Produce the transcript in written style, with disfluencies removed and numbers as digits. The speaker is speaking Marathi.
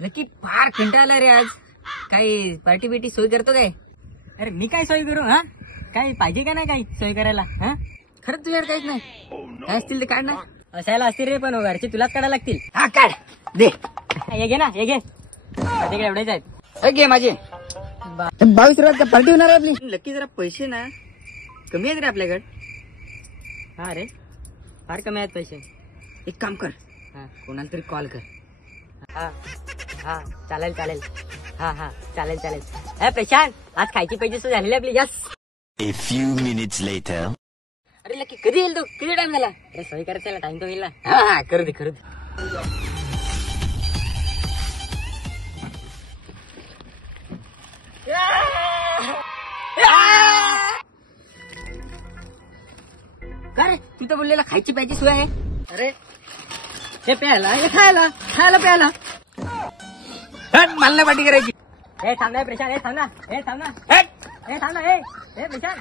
नक्की फार कंटाळला रे आज. काही पार्टी बिटी सोय करतो काय? अरे मी काय सोय करू? हा काही पाहिजे का नाही काही सोय करायला? हा खरंच तुझ्यावर काहीच नाही? काय असतील ते काढ ना. असायला असतील रे, पण घरचे तुलाच काढायला लागतील. हा काढ दे. हे घे ना, हे घे. माझ्याकडे एवढेच आहेत. हे घे माझे. 22 रुपयात पार्टी होणार आहे आपली. नक्की जरा पैसे ना कमी आहेत रे आपल्याकडे. हा रे, फार कमी आहेत पैसे. एक काम कर, हा कोणाला तरी कॉल कर. हा हा चालेल चालेल. हा हा चालेल चालेल. ए प्रशांत, आज खायची पैसे सोय झालेली आपली. Yes. A few minutes later. अरे लकी कधी येईल तू? किती टाइम झाला? अरे सोय करायला टाइम तो येईल ना. हा हा करू दे करू दे. का रे तू तर बोललेला खायची प्यायची सोय आहे. अरे हे प्यायला, हे खायला, खायला प्यायला. मला नाही पार्टी करायची. हे थांब ना प्रशांत, हे थांब ना, हे थांब ना, हट. हे थांब ना, हे प्रशांत.